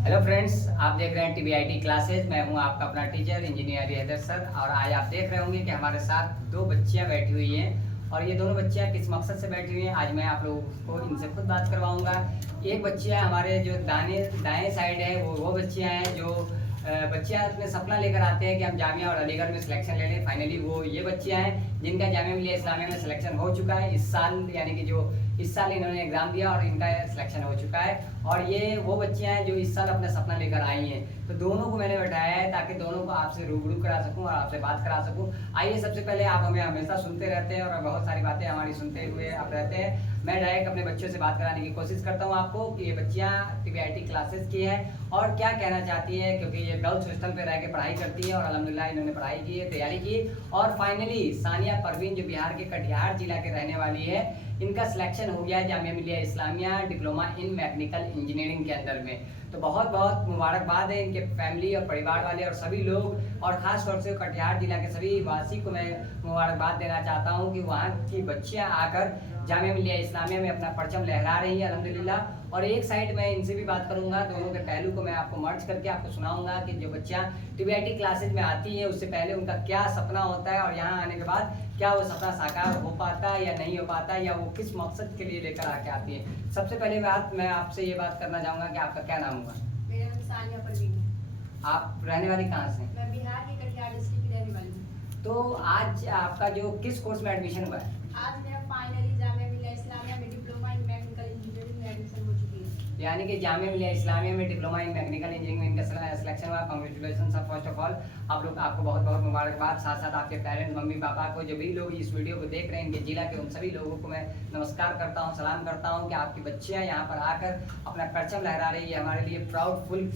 Hello friends, आप देख रहे हैं टीबीआईटी क्लासेज। मैं हूं आपका अपना टीचर इंजीनियर हैदर सर। और आज आप देख रहे होंगे कि हमारे साथ दो बच्चियां बैठी हुई हैं। और ये दोनों बच्चियां किस मकसद से बैठी हुई हैं, आज मैं आप लोगों को इनसे खुद बात करवाऊंगा। एक बच्चियां हमारे जो दाएं साइड है वो बच्चियां हैं जो बच्चियां अपने सपना लेकर आते हैं कि हम जामिया और अलीगढ़ में सिलेक्शन ले लें। फाइनली वो ये बच्चियां हैं जिनका जामिया मिलिया इस्लामिया में सिलेक्शन हो चुका है इस साल, यानी कि जो इस साल इन्होंने एग्ज़ाम दिया और इनका सिलेक्शन हो चुका है। और ये वो बच्चियां हैं जो इस साल अपना सपना लेकर आई हैं। तो दोनों को मैंने बैठाया है ताकि दोनों को आपसे रूबरू करा सकूं और आपसे बात करा सकूं। आइए, सबसे पहले आप हमें हमेशा सुनते रहते हैं और बहुत सारी बातें हमारी सुनते हुए आप रहते हैं। मैं डायरेक्ट अपने बच्चों से बात कराने की कोशिश करता हूँ आपको कि ये बच्चियाँ टीबीआईटी क्लासेस की है और क्या कहना चाहती है, क्योंकि ये गर्ल्स हॉस्टल पे रह के पढ़ाई करती है और अल्हम्दुलिल्लाह इन्होंने पढ़ाई की है, तैयारी की। और फाइनली सानिया परवीन जो बिहार के कटिहार जिला के रहने वाली है, इनका सिलेक्शन हो गया है Jamia Millia Islamia diploma in mechanical engineering के अंदर में। तो बहुत बहुत मुबारकबाद है इनके फैमिली और परिवार वाले और सभी लोग, और ख़ास तौर से कटिहार जिला के सभी वासी को मैं मुबारकबाद देना चाहता हूँ कि वहाँ की बच्चियाँ आकर जामिया मिलिया इस्लामिया में अपना परचम लहरा रही है अल्हम्दुलिल्लाह। और एक साइड मैं इनसे भी बात करूंगा, दोनों के पहलू को मैं आपको मर्ज करके आपको सुनाऊंगा कि जो बच्चियाँ टीबीआईटी क्लासेज में आती हैं उससे पहले उनका क्या सपना होता है और यहाँ आने के बाद क्या वो सपना साकार हो पाता है या नहीं हो पाता, या वो किस मकसद के लिए लेकर आके आती है। सबसे पहले बात मैं आपसे ये बात करना चाहूँगा कि आपका क्या नाम हुआ? मेरा नाम सानिया परवीन है। आप रहने वाली कहाँ से? मैं बिहार के कटिहार डिस्ट्रिक्ट की रहने वाली हूँ। तो आज आपका जो किस कोर्स में एडमिशन हुआ है? आज मेरा फाइनली जामिया मिलिया इस्लामिया में डिप्लोमा इन मैकेनिकल इंजीनियरिंग में एडमिशन हो चुकी है। यानी कि जामिया मिलिया इस्लामिया में डिप्लोमा इन मैकेनिकल इंजीनियरिंग में इनका सिलेक्शन हुआ। Congratulation sir, first of all आपको बहुत बहुत मुबारकबाद। साथ साथ आपके पेरेंट्स, मम्मी पापा को, जो भी लोग इस वीडियो को देख रहे हैं इनके जिला के, उन सभी लोगों को मैं नमस्कार करता हूँ, सलाम करता हूँ कि आपकी बच्चियाँ यहाँ पर आकर अपना परचम लहरा रही है। हमारे लिए प्राउडफुल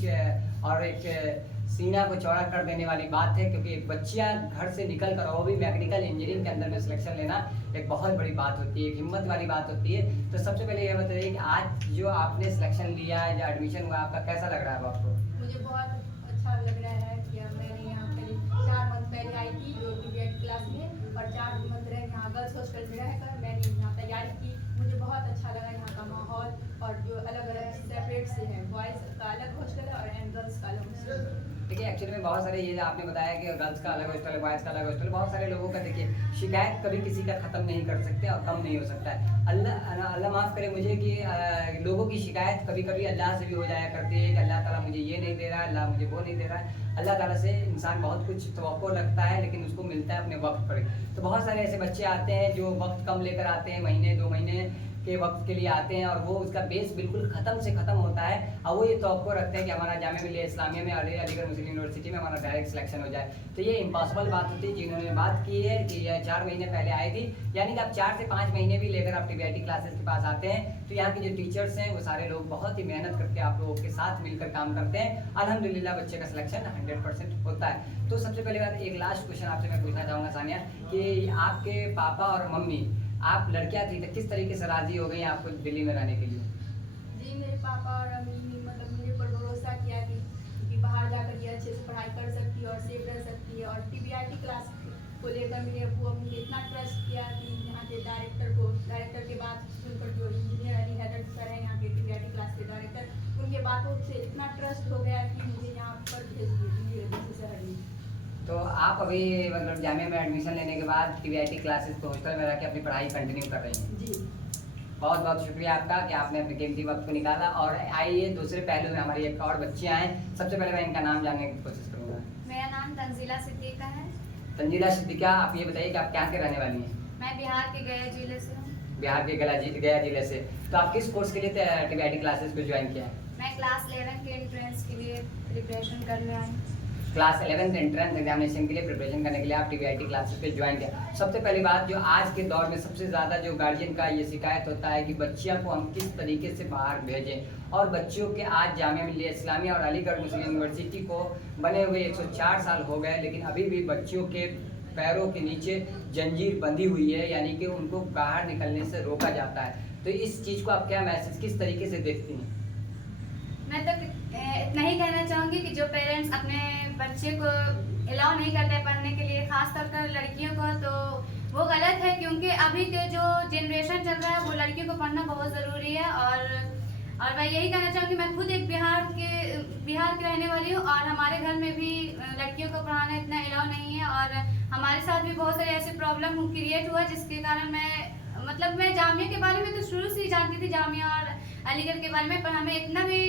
और एक सीना को चौड़ा कर देने वाली बात है, क्योंकि बच्चियाँ घर से निकल कर, वो भी मैकेनिकल इंजीनियरिंग के अंदर में सिलेक्शन लेना एक बहुत बड़ी बात होती है, एक हिम्मत वाली बात होती है। तो सबसे पहले ये बताइए कि आज जो आपने सिलेक्शन लिया है, जो एडमिशन हुआ, आपका कैसा लग रहा है आपको? मुझे बहुत अच्छा लग रहा है कि अब मैंने यहाँ करीब 4 मंथ पहले आई थी टीबीआईटी क्लास में, और 4 मंथ रहे यहाँ गर्ल्स हॉस्टल में रहकर मैंने यहाँ तैयारी की। मुझे बहुत अच्छा लगा यहाँ का माहौल, और जो अलग अलग सेपरेट से है, बॉयज़ का अलग हॉस्टल है और गर्ल्स का अलग हॉस्टल है। देखिए, एक्चुअली में बहुत सारे ये आपने बताया कि गर्ल्स का अलग हॉस्टल है, बॉयज़ का अलग हॉस्टल है। बहुत सारे लोगों का देखिए शिकायत कभी किसी का ख़त्म नहीं कर सकते और कम नहीं हो सकता है। अल्लाह माफ़ करे मुझे कि लोगों की शिकायत कभी कभी अल्लाह से भी हो जाया करती है कि अल्लाह ताला मुझे ये नहीं दे रहा है, अल्लाह मुझे वो नहीं दे रहा है। अल्लाह ताला से इंसान बहुत कुछ तवक्को रखता है, लेकिन उसको मिलता है अपने वक्त पर। तो बहुत सारे ऐसे बच्चे आते हैं जो वक्त कम लेकर आते हैं, महीने 2 महीने के वक्त के लिए आते हैं, और वो उसका बेस बिल्कुल ख़त्म से ख़त्म होता है, और वो ये तवक्को रखते हैं कि हमारा जामिया मिलिया इस्लामिया में अलीगढ़ मुस्लिम यूनिवर्सिटी में हमारा डायरेक्ट सिलेक्शन हो जाए। तो ये इम्पॉसिबल बात होती है जिन्होंने बात की है कि यह 4 महीने पहले आई थी। यानी कि आप 4 से 5 महीने भी लेकर आप टीबीआईटी क्लासेस के पास आते हैं, तो यहाँ के जो टीचर्स हैं वो सारे लोग बहुत ही मेहनत करके आप लोगों के साथ मिलकर काम करते हैं। अल्हम्दुलिल्लाह बच्चे का सिलेक्शन 100% होता है। तो सबसे पहले बात, एक लास्ट क्वेश्चन आपसे मैं पूछना चाहूँगा सानिया, कि आपके पापा और मम्मी, आप लड़कियां थी तो किस तरीके से राजी हो गई आपको दिल्ली में रहने के लिए? जी, मेरे पापा और अम्मी ने मतलब मेरे पर भरोसा किया कि बाहर जाकर ये अच्छे से पढ़ाई कर सकती है और सेफ रह सकती है। और टीबीआईटी क्लास को लेकर मेरे अब्बू अम्मी ने इतना ट्रस्ट किया कि यहाँ के डायरेक्टर के बात सुनकर, जो इंजीनियर अली हैदर सर हैं यहाँ के टीबीआईटी क्लास के डायरेक्टर, उनके बातों से इतना ट्रस्ट हो गया कि मुझे यहाँ पर भेज दिए दूसरे शहर में। तो आप अभी मतलब जामिया में एडमिशन लेने के बाद टीबीआईटी क्लासेस को हॉस्टल में रह के अपनी पढ़ाई कंटिन्यू कर रही हैं? जी, बहुत बहुत शुक्रिया आपका कि आपने अपने कीमती वक्त को निकाला। और आइए दूसरे पहलू में हमारी एक और बच्चियाँ हैं। सबसे पहले मैं इनका नाम जानने की कोशिश करूँगा। मेरा नाम तंजीला सिद्दीका है। तंजीला सिद्दीका, आप ये बताइए कि आप क्या के रहने वाली हैं? मैं बिहार के गया जिले से हूँ। बिहार के गया जिले से। तो आप किस कोर्स के लिए टीबीआईटी क्लासेस को ज्वाइन किया है? मैं क्लास 11 के एंट्रेंस के लिए प्रिपरेशन करने आई हूँ। क्लास 11th एंट्रेंस एग्जामिनेशन के लिए प्रिपरेशन करने के लिए आप टीबीआईटी क्लासेस पे ज्वाइन किया। सबसे पहली बात, जो आज के दौर में सबसे ज़्यादा जो गार्जियन का ये शिकायत होता है कि बच्चियों को हम किस तरीके से बाहर भेजें, और बच्चियों के आज जामिया मिलिया इस्लामिया और अलीगढ़ मुस्लिम यूनिवर्सिटी को बने हुए 104 साल हो गए, लेकिन अभी भी बच्चियों के पैरों के नीचे जंजीर बंधी हुई है, यानी कि उनको बाहर निकलने से रोका जाता है। तो इस चीज़ को आप क्या मैसेज, किस तरीके से देखती हैं? मैं तो इतना ही कहना चाहूँगी कि जो पेरेंट्स अपने बच्चे को अलाउ नहीं करते पढ़ने के लिए, खासतौर पर लड़कियों को, तो वो गलत है, क्योंकि अभी के जो जनरेशन चल रहा है वो लड़कियों को पढ़ना बहुत ज़रूरी है। और मैं यही कहना चाहूँगी, मैं खुद एक बिहार की रहने वाली हूँ और हमारे घर में भी लड़कियों को पढ़ाना इतना अलाउ नहीं है और हमारे साथ भी बहुत सारे ऐसे प्रॉब्लम क्रिएट हुआ जिसके कारण मैं जामिया के बारे में तो शुरू से ही जानती थी, जामिया और अलीगढ़ के बारे में, पर हमें इतना भी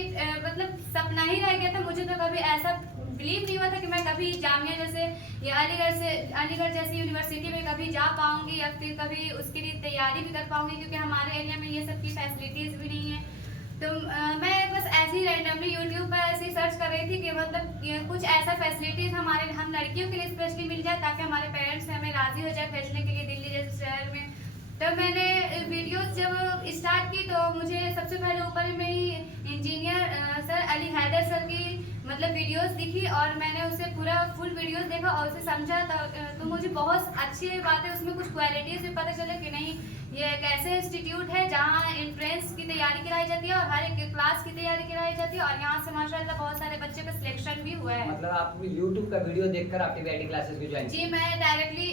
सपना ही रह गया था। मुझे तो कभी ऐसा बिलीव नहीं हुआ था कि मैं कभी जामिया जैसे या अलीगढ़ जैसी यूनिवर्सिटी में कभी जा पाऊंगी या फिर कभी उसके लिए तैयारी भी कर पाऊंगी, क्योंकि हमारे एरिया में ये सब की फैसिलिटीज़ भी नहीं है। तो मैं बस ऐसे ही रैंडमली यूट्यूब पर ऐसे ही सर्च कर रही थी कि कुछ ऐसा फैसिलिटीज़ हम लड़कियों के लिए स्पेशली मिल जाए ताकि हमारे पेरेंट्स हमें राज़ी हो जाए भेजने के लिए दिल्ली जैसे शहर में। तो मैंने वीडियोस जब स्टार्ट की तो मुझे सबसे पहले ऊपर में ही engineer sir Ali Haider sir की वीडियोस दिखी और मैंने उसे पूरा फुल वीडियोस देखा और उसे समझा। तो मुझे बहुत अच्छी बातें उसमें कुछ क्वालिटीज़ भी पता चले कि नहीं, ये एक ऐसे इंस्टीट्यूट है जहाँ एंट्रेंस की तैयारी कराई जाती है और हर एक क्लास की तैयारी कराई जाती है और यहाँ से माशाल्लाह बहुत सारे बच्चे का सिलेक्शन भी हुआ है। मतलब आप YouTube का वीडियो देखकर आप TBIT क्लासेस को ज्वाइन? जी,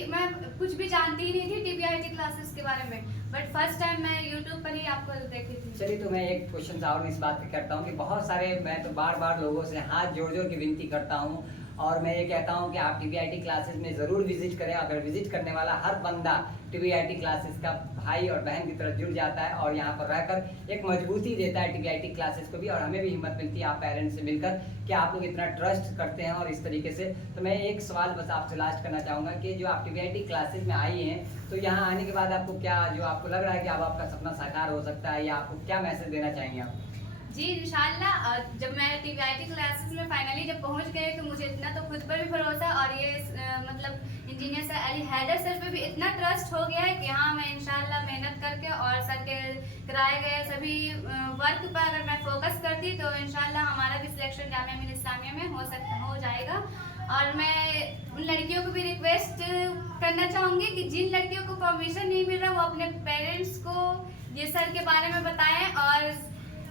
मैं कुछ भी जानती ही नहीं थी TBIT क्लासेस के बारे में, बट फर्स्ट टाइम मैं YouTube पर ही आपको देखी थी। चलिए, तो मैं एक क्वेश्चन और इस बात पे करता हूँ कि बहुत सारे, मैं तो बार बार लोगों से हाथ जोड़ जोड़ के विनती करता हूँ और मैं ये कहता हूँ कि आप TBIT क्लासेस में ज़रूर विजिट करें। अगर विजिट करने वाला हर बंदा TBIT क्लासेस का भाई और बहन की तरह जुड़ जाता है और यहाँ पर रहकर एक मजबूती देता है TBIT क्लासेस को भी, और हमें भी हिम्मत मिलती है आप पेरेंट्स से मिलकर कि आप लोग इतना ट्रस्ट करते हैं और इस तरीके से। तो मैं एक सवाल बस आपसे लास्ट करना चाहूँगा कि जो आप TBIT क्लासेस में आई हैं, तो यहाँ आने के बाद आपको क्या, जो आपको लग रहा है कि अब आपका सपना साकार हो सकता है, या आपको क्या मैसेज देना चाहेंगे आप? जी इंशाल्लाह, जब मैं TBIT क्लासेस में फाइनली जब पहुंच गए तो मुझे इतना तो खुद पर भी भरोसा और ये engineer sir Ali Haider sir पे भी इतना ट्रस्ट हो गया है कि हाँ, मैं इंशाल्लाह मेहनत करके और सर के कराए गए सभी वर्क पर अगर मैं फोकस करती तो इंशाल्लाह हमारा भी सिलेक्शन जामिया मिल्लिया इस्लामिया में हो जाएगा। और मैं उन लड़कियों को भी रिक्वेस्ट करना चाहूँगी कि जिन लड़कियों को परमिशन नहीं मिल रहा वो अपने पेरेंट्स को ये सर के बारे में बताएं और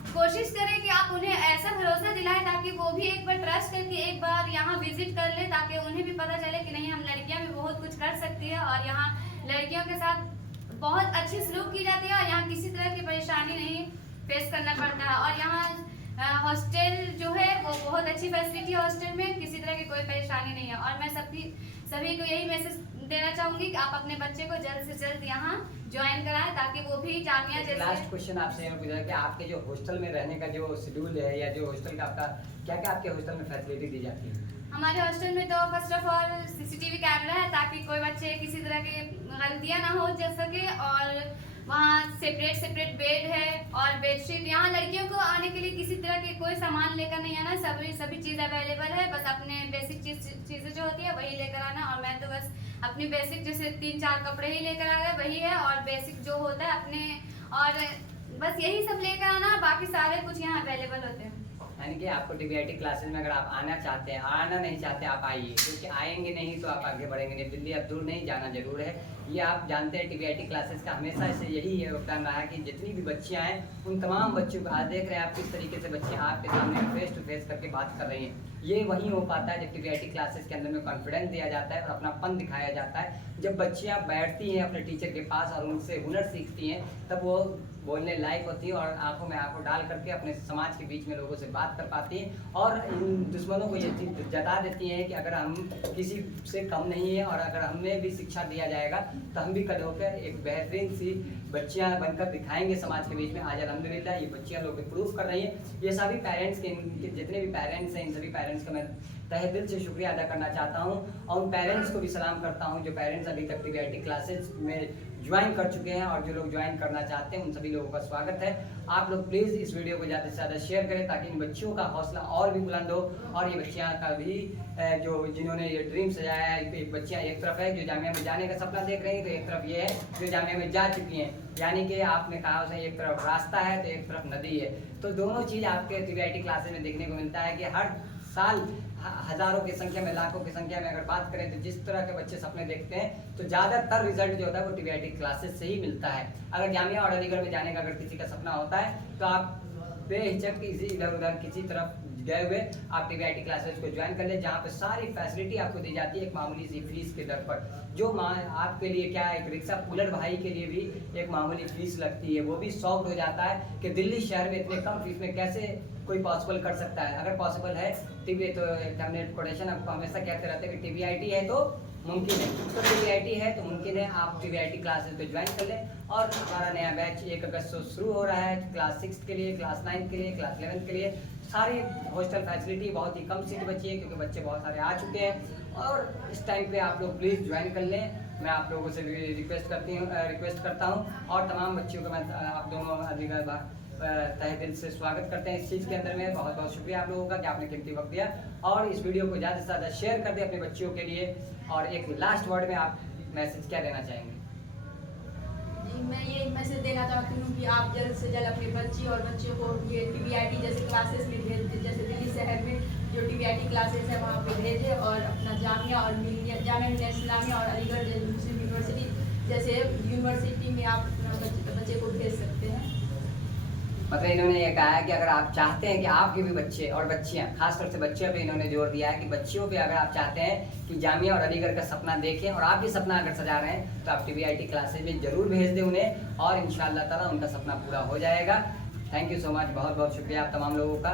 कोशिश करें कि आप उन्हें ऐसा भरोसा दिलाएं ताकि वो भी एक बार ट्रस्ट करके एक बार यहाँ विजिट कर ले, ताकि उन्हें भी पता चले कि नहीं, हम लड़कियाँ भी बहुत कुछ कर सकती है और यहाँ लड़कियों के साथ बहुत अच्छी सलूक की जाती है और यहाँ किसी तरह की परेशानी नहीं फेस करना पड़ता है। और यहाँ हॉस्टल जो है वो बहुत अच्छी फैसिलिटी है, हॉस्टल में किसी तरह की कोई परेशानी नहीं है। और मैं सभी को यही मैसेज देना चाहूँगी कि आप अपने बच्चे को जल्द से जल्द यहाँ ज्वाइन कराएं ताकि वो भी जामिया जैसे। लास्ट क्वेश्चन आपसे पूछा कि आपके जो हॉस्टल में रहने का जो शेड्यूल है या जो हॉस्टल का आपका क्या क्या आपके हॉस्टल में फैसिलिटी दी जाती है? हमारे हॉस्टल में तो first of all CCTV camera है ताकि कोई बच्चे किसी तरह की गलतियाँ ना हो जा सके, और वहाँ सेपरेट बेड है और बेडशीट। यहाँ लड़कियों को आने के लिए किसी तरह के कोई सामान लेकर नहीं आना, सभी चीज़ अवेलेबल है, बस अपने बेसिक चीज़ें जो होती है वही लेकर आना। और मैं तो बस अपनी बेसिक जैसे 3-4 कपड़े ही लेकर आ गए वही है, और बेसिक जो होता है अपने, और बस यही सब लेकर आना, बाकी सारे कुछ यहाँ अवेलेबल होते हैं। यानी कि आपको TBIT क्लासेस में अगर आप आना चाहते हैं, आना नहीं चाहते आप आइए, क्योंकि आएंगे नहीं तो आप आगे बढ़ेंगे नहीं। दिल्ली अब दूर नहीं, जाना जरूर है। ये आप जानते हैं TBIT क्लासेस का हमेशा से यही योगदान रहा है कि जितनी भी बच्चियां हैं उन तमाम बच्चों को, आज देख रहे हैं आप किस तरीके से बच्चे आपके सामने फेस टू फेस करके बात कर रही हैं। ये वही हो पाता है जब TBIT क्लासेस के अंदर में कॉन्फिडेंस दिया जाता है और अपनापन दिखाया जाता है। जब बच्चियाँ बैठती हैं अपने टीचर के पास और उनसे हुनर सीखती हैं, तब वो बोलने लायक होती है और आंखों में आंखों डाल करके अपने समाज के बीच में लोगों से बात कर पाती हैं और इन दुश्मनों को ये चीज़ जता देती हैं कि अगर हम किसी से कम नहीं है और अगर हमें भी शिक्षा दिया जाएगा तो हम भी कल होकर एक बेहतरीन सी बच्चियां बनकर दिखाएंगे समाज के बीच में। आज अल्हम्दुलिल्लाह ये बच्चियां लोग प्रूफ कर रही हैं। ये सभी पेरेंट्स के, जितने भी पेरेंट्स हैं, इन सभी पेरेंट्स का मैं तहे दिल से शुक्रिया अदा करना चाहता हूँ और उन पेरेंट्स को भी सलाम करता हूँ जो पेरेंट्स अभी तक TBIT क्लासेस में ज्वाइन कर चुके हैं और जो लोग ज्वाइन करना चाहते हैं उन सभी लोगों का स्वागत है। आप लोग प्लीज़ इस वीडियो को ज़्यादा से ज़्यादा शेयर करें ताकि इन बच्चियों का हौसला और भी बुलंद हो और ये बच्चियाँ का भी जो जिन्होंने ये ड्रीम सजाया है, बच्चियाँ एक तरफ है जो जामिया में जाने का सपना देख रही हैं, तो एक तरफ ये है जो जामिया में जा चुकी हैं। यानी कि आपने कहा उसे एक तरफ रास्ता है तो एक तरफ नदी है, तो दोनों चीज़ आपके TBIT क्लासेस में देखने को मिलता है कि हर साल हज़ारों की संख्या में, लाखों की संख्या में अगर बात करें तो जिस तरह के बच्चे सपने देखते हैं तो ज़्यादातर रिजल्ट जो होता है वो TBIT क्लासेस से ही मिलता है। अगर जामिया और अलीगढ़ में जाने का अगर किसी का सपना होता है तो आप बेहिचक किसी इधर उधर किसी तरफ गए हुए आप TBIT क्लासेस को ज्वाइन कर ले, जहाँ पे सारी फैसिलिटी आपको दी जाती है एक मामूली सी फीस के दर पर। जो आपके लिए क्या है, एक रिक्शा पुलर भाई के लिए भी एक मामूली फीस लगती है, वो भी शॉक्ड हो जाता है कि दिल्ली शहर में इतने कम फीस में कैसे कोई पॉसिबल कर सकता है। अगर पॉसिबल है तो हमने कोटेशन आपको हमेशा कहते रहते हैं कि TVIT है तो मुमकिन है, तो TVIT है तो मुमकिन है। आप TVIT क्लासेस पे ज्वाइन कर लें। और हमारा नया बैच 1 अगस्त से शुरू हो रहा है, क्लास 6 के लिए, क्लास 9 के लिए, क्लास 11 के लिए। सारी हॉस्टल फैसिलिटी, बहुत ही कम सीट बची है क्योंकि बच्चे बहुत सारे आ चुके हैं। और इस टाइम पे आप लोग प्लीज़ ज्वाइन कर लें। मैं आप लोगों से भी रिक्वेस्ट करता हूं। और तमाम बच्चियों का मैं आप दोनों अधिकार तहे दिल से स्वागत करते हैं इस चीज़ के अंदर में। बहुत बहुत शुक्रिया आप लोगों का कि आपने कीमती वक्त दिया। और इस वीडियो को ज़्यादा से ज़्यादा शेयर कर दें अपने बच्चियों के लिए। और एक लास्ट वर्ड में आप मैसेज क्या देना चाहेंगे? जी, मैं ये मैसेज देना चाहती हूँ कि आप जल्द से जल्द अपनी बच्ची और बच्चों को ये TVIT जैसे क्लासेस में भेज, जैसे दिल्ली शहर में जो TVIT क्लासेस है वहाँ पे भेजें। और अपना जामिया मिलिया इस्लामिया और अलीगढ़ मुस्लिम यूनिवर्सिटी जैसे यूनिवर्सिटी में आप अपना बच्चे को भेज सकते हैं। मतलब इन्होंने ये कहा है कि अगर आप चाहते हैं कि आपके भी बच्चे और बच्चियां, खासतौर से बच्चियों पे इन्होंने जोर दिया है कि बच्चियों पे अगर आप चाहते हैं कि जामिया और अलीगढ़ का सपना देखें और आप ये सपना अगर सजा रहे हैं तो आप TVIT क्लासेज में ज़रूर भेज दें उन्हें, और इंशाअल्लाह ताला उनका सपना पूरा हो जाएगा। थैंक यू सो मच, बहुत बहुत शुक्रिया आप तमाम लोगों का।